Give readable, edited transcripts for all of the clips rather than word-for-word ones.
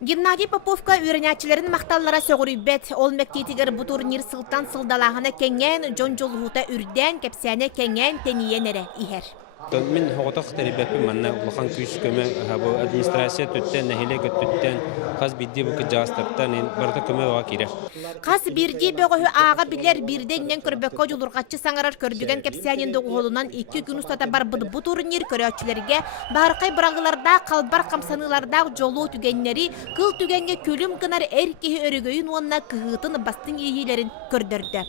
Геннадий Поповка үйренячилерин мақталлара соғырүйбет. Ол мәктейтігер бұ турнир сылтан сылдалағына кенген, жон жолғута үрден, кепсәне кенген тениенері ихер. Мен хоғытақ тәребәпі манна ұлақан күйіс көмі администрация төттен, нәхиле көттіттен, қаз бидді бұқы жастырттан, барда көмі оға кере. Қаз бірді бөғі аға білер бірденнен көрбекке жолырғатчы саңарар көрдіген кепсәнен доғылынан 2 күн ұстата бар бұ турнир көрәтчілерге барқай бұрағыларда, қалбар қамсаныларда жолу түгеннері, қыл түгенге көлім қынар әркеғі өрігөйін онына кығытын бастың ейелерін көрдірді.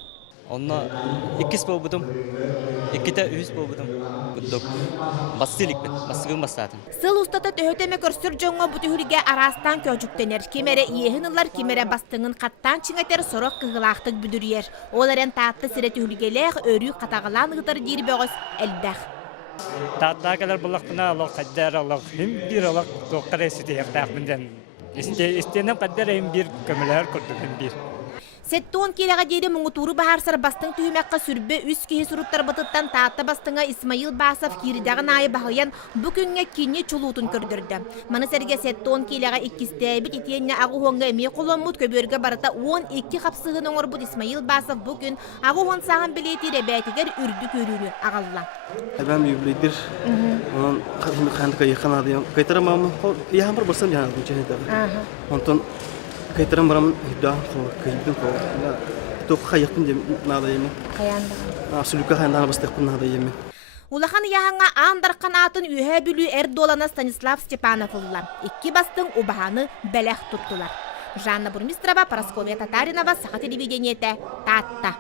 Onunla 2 boğdum, 2 de 3 boğdum. Bulduk. Bastılik ben, bastığım basadım. Sıl ustata töhöteme körsür joңо бүтүһүрге арастан көжүктенер. Кемере иехинылар, кемере бастыңын каттан чиңетер сорок кыгылаактык бүдүрүер. Оларен таатты сире түһүлгелех өрү катагалан ыгытар дирбөгөс элбэх. Таатта келер буллакына алак каддар алак, хим бир алак токкареси диярдак менден. Истенем каддар хим бир көмөлөр көрдүм бир. Сеттон келеға дейді мұңытуры бағарсар бастың түймәққа сүрбе үс кейі сұруттар бұтыттан таатта бастыңа Исмаил Басов киридағын айы бағыян бүкінге кенне чулуутын көрдірді. Маны сәрге сеттон келеға иккістәбіт етенне ағы хоңға әме қолымыт көберге барыта 12 қапсығын оңыр бұд Исмаил Басов бүкін ағы хоң сағын білеті рәбәтігер үрді көріне ағалла. Әбәм юблейдір, оның қандыға еқан адыям. Қайтарам мамын, яғын бір болсам яғын жәнедағы. Кайтарам барамын, да, кайдым, тоқ қайықпын деп надайымын. Қаяндығы. Сүлікке қайындағына бастықпын надайымын. Улахан яғанға аңдар атын үйе бүлі Эрдолана Станислав Степанов ұлла. 2 бастың убағаны бәләқ тұттылар. Жанна Бурмистрова, Парасковия Татаринова, Саха телевидениеті, Татта.